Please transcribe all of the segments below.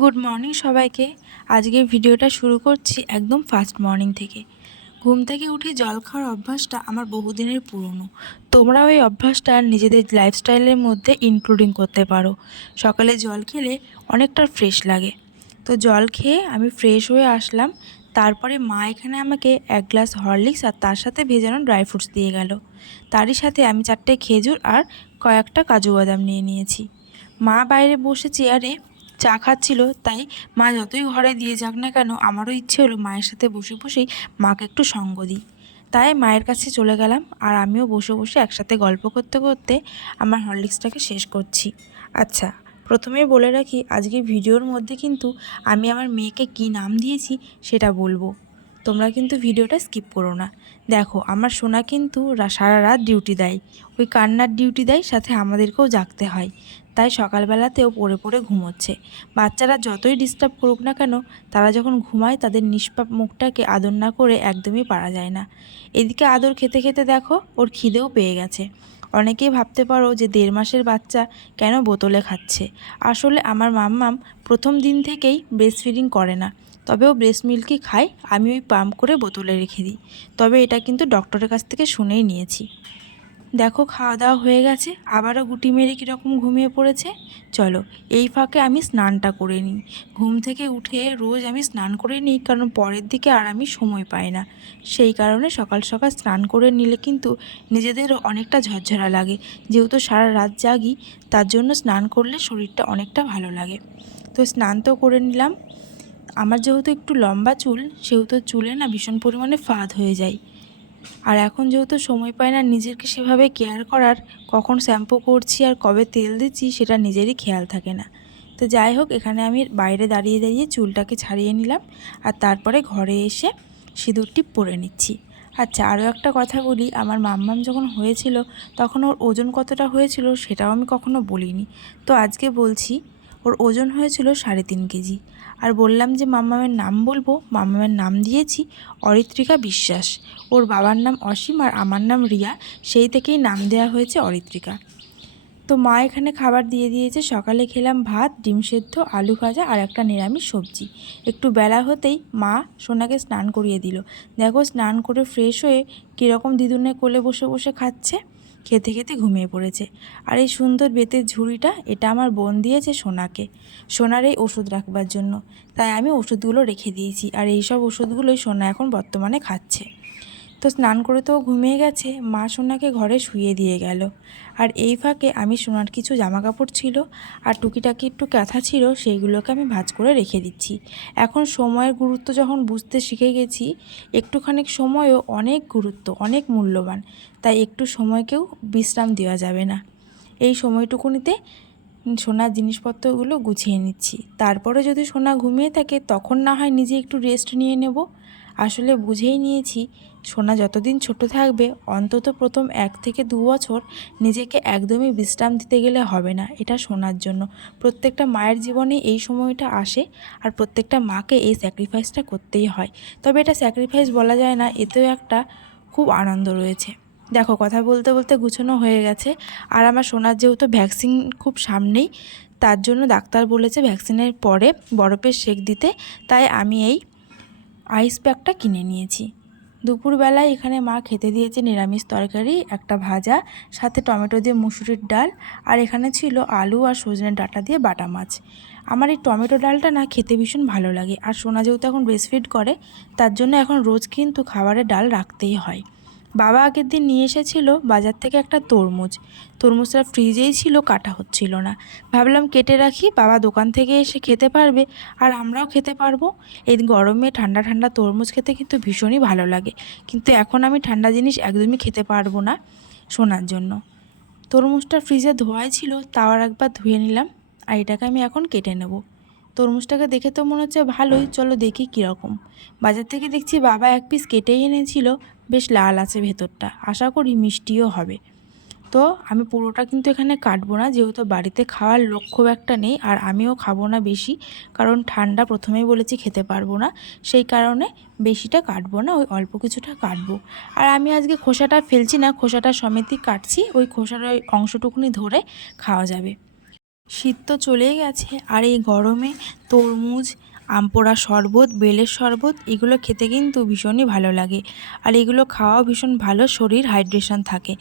Good morning সবাইকে। আজকের ভিডিওটা শুরু করছি একদম ফার্স্ট মর্নিং থেকে। ঘুম থেকে উঠে জল খাওয়ার অভ্যাসটা আমার বহুদিনের পুরনো। তোমরাও এই অভ্যাসটা নিজেদের লাইফস্টাইলের মধ্যে ইনক্লুডিং করতে পারো। সকালে জল খেলে অনেকটা ফ্রেশ লাগে। তো জল খেয়ে আমি ফ্রেশ হয়ে আসলাম। তারপরে মা এখানে আমাকে এক গ্লাস হরলিক্স আর তার সাথে ভেজানো ড্রাই ফ্রুটস দিয়ে গেল। তারই সাথে আমি চারটে খেজুর আর কয়েকটা কাজু বাদাম নিয়ে নিয়েছি। মা বাইরে বসে চেয়ারে চা খাচ্ছিল, তাই মা যতই ঘরে দিয়ে যাক না কেন, আমারও ইচ্ছে হলো মায়ের সাথে বসে বসেই মাকে একটু সঙ্গ দিই। তাই মায়ের কাছে চলে গেলাম আর আমিও বসে বসে একসাথে গল্প করতে করতে আমার হরলিক্সটাকে শেষ করছি। আচ্ছা প্রথমেই বলে রাখি আজকে ভিডিওর মধ্যে কিন্তু আমি আমার মেয়েকে কি নাম দিয়েছি সেটা বলব। তোমরা কিন্তু ভিডিওটা স্কিপ করো না। দেখো, আমার সোনা কিন্তু সারা রাত ডিউটি দেয়। ওই কান্নার ডিউটি দেয়, সাথে আমাদেরকেও জাগতে হয়। তাই সকালবেলাতেও পড়ে পড়ে ঘুমোচ্ছে। বাচ্চারা যতই ডিস্টার্ব করুক না কেন, তারা যখন ঘুমায়, তাদের নিষ্পাপ মুখটাকে আদর না করে একদমই পারা যায় না। এদিকে আদর খেতে খেতে দেখো, ওর খিদেও পেয়ে গেছে। অনেকেই ভাবতে পারো যে দেড় মাসের বাচ্চা কেন বোতলে খাচ্ছে। আসলে আমার মাম্মাম প্রথম দিন থেকেই ব্রেস্ট ফিডিং করে না। তবে ও ব্রেস্ট মিল্কই খায়, আমি ওই পাম্প করে বোতলে রেখে দিই। তবে এটা কিন্তু ডক্টরের কাছ থেকে শুনেই নিয়েছি। দেখো, খাওয়া দাওয়া হয়ে গেছে, আবারও গুটি মেরে কীরকম ঘুমিয়ে পড়েছে। চলো, এই ফাঁকে আমি স্নানটা করে নিই। ঘুম থেকে উঠে রোজ আমি স্নান করে নিই, কারণ পরের দিকে আর আমি সময় পাই না। সেই কারণে সকাল সকাল স্নান করে নিলে কিন্তু নিজেদেরও অনেকটা ঝরঝরা লাগে। যেহেতু সারা রাত জাগি, তার জন্য স্নান করলে শরীরটা অনেকটা ভালো লাগে। তো স্নান তো করে নিলাম। আমার যেহেতু একটু লম্বা চুল, সেহেতু চুলে না ভীষণ পরিমাণে ফাঁদ হয়ে যায়। আর এখন যেহেতু সময় পাই না নিজেকে সেভাবে কেয়ার করার, কখন শ্যাম্পু করছি আর কবে তেল দিচ্ছি সেটা নিজেরই খেয়াল থাকে না। তো যাই হোক, এখানে আমি বাইরে দাঁড়িয়ে দাঁড়িয়ে চুলটাকে ছাড়িয়ে নিলাম আর তারপরে ঘরে এসে সিঁদুরটি পরে নিচ্ছি। আচ্ছা আরও একটা কথা বলি, আমার মাম্মাম যখন হয়েছিল তখন ওর ওজন কতটা হয়েছিল সেটাও আমি কখনো বলিনি। তো আজকে বলছি, ওর ওজন হয়েছিল সাড়ে তিন কেজি। আর বললাম যে মাম্মামের নাম বলব? মাম্মামের নাম দিয়েছি অরিত্রিকা বিশ্বাস। ওর বাবার নাম অসীম আর আমার নাম রিয়া। সেই থেকেই নাম দেওয়া হয়েছে অরিত্রিকা। তো মা এখানে খাবার দিয়ে দিয়েছে। সকালে খেলাম ভাত, ডিম সেদ্ধ, আলু ভাজা আর একটা নিরামিষ সবজি। একটু বেলা হতেই মা সোনাকে স্নান করিয়ে দিল। দেখো, স্নান করে ফ্রেশ হয়ে কীরকম দিদুনের কোলে বসে বসে খাচ্ছে। খেতে খেতে ঘুমিয়ে পড়েছে। আর এই সুন্দর বেতের ঝুড়িটা, এটা আমার বোন দিয়েছে সোনাকে। সোনার এই ওষুধ রাখবার জন্য। তাই আমি ওষুধগুলো রেখে দিয়েছি। আর এই সব ওষুধগুলোই সোনা এখন বর্তমানে খাচ্ছে। তো স্নান করে তো ঘুমিয়ে গেছে, মা সোনাকে ঘরে শুয়ে দিয়ে গেল। আর এই ফাঁকে আমি সোনার কিছু জামা কাপড় ছিল আর টুকিটাকি একটু কাঁথা ছিল, সেইগুলোকে আমি ভাজ করে রেখে দিচ্ছি। এখন সময়ের গুরুত্ব যখন বুঝতে শিখে গেছি একটুখানি সময়ও অনেক গুরুত্ব, অনেক মূল্যবান। তাই একটু সময়কেও বিশ্রাম দেওয়া যাবে না। এই সময়টুকুনিতে সোনার জিনিসপত্রগুলো গুছিয়ে নিচ্ছি। তারপরে যদি সোনা ঘুমিয়ে থাকে, তখন না হয় নিজে একটু রেস্ট নিয়ে নেব। আসলে বুঝেই নিয়েছি সোনা যতদিন ছোট থাকবে, অন্তত প্রথম এক থেকে দু বছর নিজেকে একদমই বিশ্রাম দিতে গেলে হবে না, এটা শোনার জন্য। প্রত্যেকটা মায়ের জীবনে এই সময়টা আসে আর প্রত্যেকটা মাকে এই স্যাক্রিফাইসটা করতেই হয়। তবে এটা স্যাক্রিফাইস বলা যায় না, এতেও একটা খুব আনন্দ রয়েছে। দেখো, কথা বলতে বলতে গুছানো হয়ে গেছে আর আমার সোনার যেহেতু ভ্যাকসিন খুব সামনেই, তার জন্য ডাক্তার বলেছে ভ্যাকসিনের পরে বরফের সেক দিতে, তাই আমি এই আইস প্যাকটা কিনে নিয়েছি। দুপুরবেলায় এখানে মা খেতে দিয়েছে নিরামিষ তরকারি, একটা ভাজা, সাথে টমেটো দিয়ে মুসুরির ডাল, আর এখানে ছিল আলু আর সজনের ডাটা দিয়ে বাটা মাছ। আমার এই টমেটো ডালটা না খেতে ভীষণ ভালো লাগে। আর সোনা যেহেতু এখন ব্রেস্টফিড করে, তার জন্য এখন রোজ কিন্তু খাবারের ডাল রাখতেই হয়। বাবা আগের দিন নিয়ে এসেছিল বাজার থেকে একটা তরমুজ। তরমুজটা ফ্রিজেই ছিল, কাটা হচ্ছিল না। ভাবলাম কেটে রাখি, বাবা দোকান থেকে এসে খেতে পারবে। আর আমরাও খেতে পারব। এই গরমে ঠান্ডা ঠান্ডা তরমুজ খেতে কিন্তু ভীষণই ভালো লাগে। কিন্তু এখন আমি ঠান্ডা জিনিস একদমই খেতে পারব না শোনার জন্য। তরমুজটা ফ্রিজে ধোয়াই ছিল, তাও আর একবার ধুয়ে নিলাম। আর এটাকে আমি এখন কেটে নেব। তরমুজটাকে দেখে তো মনে হচ্ছে ভালোই, চলো দেখি কীরকম। বাজার থেকে দেখছি বাবা এক পিস কেটেই এনেছিল, বেশ লাল আছে ভেতরটা, আশা করি মিষ্টিও হবে। তো আমি পুরোটা কিন্তু এখানে কাটবো না, যেহেতু বাড়িতে খাওয়ার লোক খুব একটা নেই, আর আমিও খাব না বেশি, কারণ ঠান্ডা প্রথমেই বলেছি খেতে পারব না, সেই কারণে বেশিটা কাটবো না, ওই অল্প কিছুটা কাটবো। আর আমি আজকে খোসাটা ফেলছি না, খোসাটা সমেতই কাটছি, ওই খোসার ওই অংশটুকুনি ধরে খাওয়া যাবে। শীত তো চলেই গেছে। আর এই গরমে তরমুজ, আমপোড়া শরবত, বেলের শরবত, এগুলো খেতে কিন্তু ভীষণই ভালো লাগে। আর এগুলো খাওয়াও ভীষণ ভালো, শরীর হাইড্রেশন থাকে।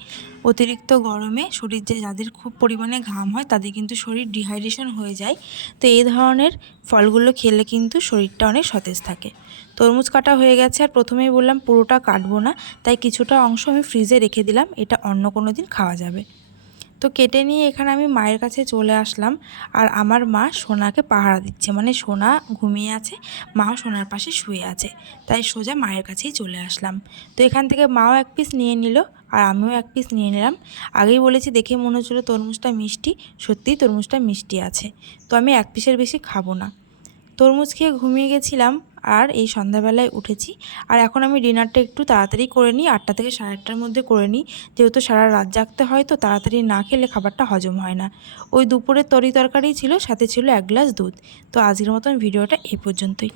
অতিরিক্ত গরমে শরীর যে যাদের খুব পরিমাণে ঘাম হয়, তাদের কিন্তু শরীর ডিহাইড্রেশন হয়ে যায়। তো এই ধরনের ফলগুলো খেলে কিন্তু শরীরটা অনেক সতেজ থাকে। তরমুজ কাটা হয়ে গেছে আর প্রথমেই বললাম পুরোটা কাটবো না, তাই কিছুটা অংশ আমি ফ্রিজে রেখে দিলাম, এটা অন্য কোনো দিন খাওয়া যাবে। তো কেটে নিয়ে এখানে আমি মায়ের কাছে চলে আসলাম। আর আমার মা সোনাকে পাহারা দিচ্ছে। মানে সোনা ঘুমিয়ে আছে মাও সোনার পাশে শুয়ে আছে। তাই সোজা মায়ের কাছেই চলে আসলাম। তো এখান থেকে মাও এক পিস নিয়ে নিল, আর আমিও এক পিস নিয়ে নিলাম। আগেই বলেছি দেখে মনে হচ্ছিল তরমুজটা মিষ্টি, সত্যিই তরমুজটা মিষ্টি আছে। তো আমি এক পিসের বেশি খাব না। তরমুজ খেয়ে ঘুমিয়ে গেছিলাম আর এই সন্ধ্যাবেলায় উঠেছি। আর এখন আমি ডিনারটা একটু তাড়াতাড়ি করে নিই, আটটা থেকে সাড়ে আটটার মধ্যে করে নিই। যেহেতু সারা রাত জাগতে হয় তো তাড়াতাড়ি না খেলে খাবারটা হজম হয় না। ওই দুপুরের তরি তরকারি ছিল, সাথে ছিল এক গ্লাস দুধ। তো আজকের মতন ভিডিওটা এই পর্যন্তই।